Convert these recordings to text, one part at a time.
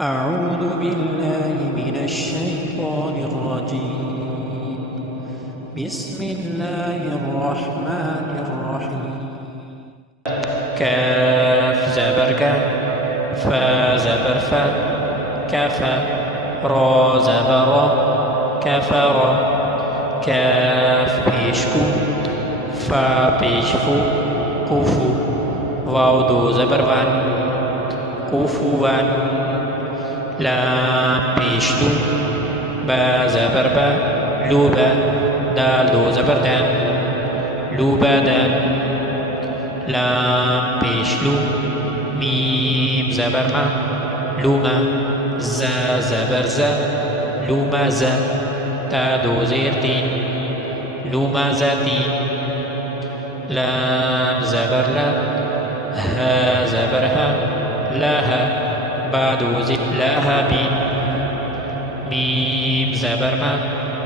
أعوذ بالله من الشيطان الرجيم. بسم الله الرحمن الرحيم. كاف زبر كا، فا زبر فا، كفا، را زبر را، كفر، كاف پیشکو، فا پیشفو، کوفو، واو دو زبر وان، کوفو وان، لام پیشلو، با زبر با، لوبا، دال دو زبر دان، لوبا دان، لام پیشلو، میم زبر ما، لوما، زا زبر زا، لوما زا، تا دو زیر تین، لوما زاتین، لام زبر لا، ها زبر ها، لاها، بعد زد لاها بين، ميم زبر ما،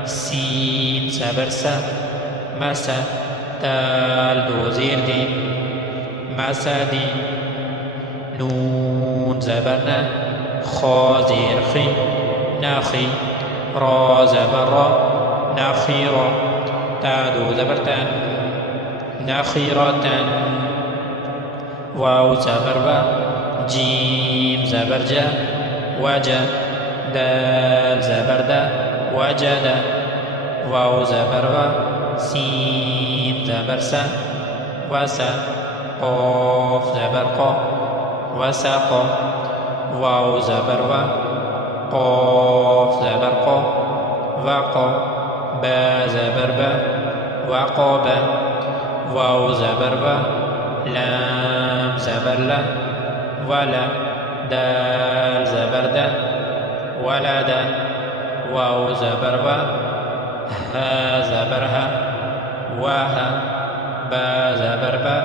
سين زبر سا، مسا، دال دو زير دين، مسا دين، نون زبرنا، خا زير خي، ناخي، را زبر را، ناخيرا، تا دو زبرتان، ناخيرتان، واو زبر با، جيم زبر جا، وجا، دال زبر دا، وجد، واو زبر و، سين زبر سا، وسا، قاف زبر قا، وسق، واو زبر و، قاف زبر قا، وقا، با زبر با، وقابا، واو زبر و، لام زبر لا، ولا، دال زبر دا، ولد، واو زبر و، ها زبر ها، وها، با زبر با،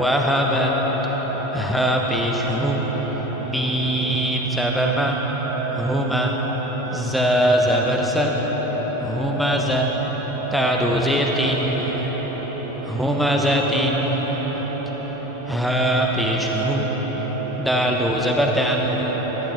وهب، ها پیشهو، میم زبر ما، هما، زا زبر زا، هما زا، تا دو زیر تین، هما زاتین، ها پیشهو، دال دو زبر دان،